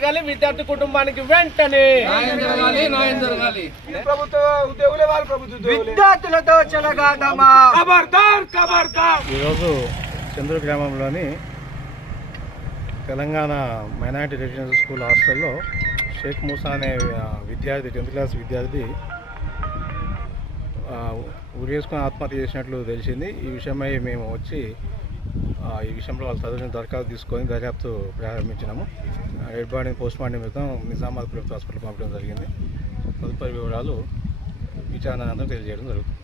జరగాలి, విద్యార్థి కుటుంబానికి వెంటనే విద్యార్థులతో చెలగాటమా. ఈరోజు చంద్రూరు గ్రామంలోని తెలంగాణ మైనారిటీ రెసిడెన్షియల్ స్కూల్ హాస్టల్లో షేక్ మూసా అనే విద్యార్థి 10th క్లాస్ విద్యార్థి ఉరేసుకొని ఆత్మహత్య చేసినట్లు తెలిసింది. ఈ విషయమై మేము వచ్చి ఈ విషయంలో వాళ్ళ తల్లిదండ్రులు దరఖాస్తు తీసుకొని దర్యాప్తు ప్రారంభించినాము. డెడ్ బాడీని పోస్ట్మార్టం నిమిత్తం నిజామాబాద్ ప్రభుత్వ హాస్పిటల్ పంపడం జరిగింది. తదుపరి వివరాలు విచారణ అనంతరం తెలియజేయడం జరుగుతుంది.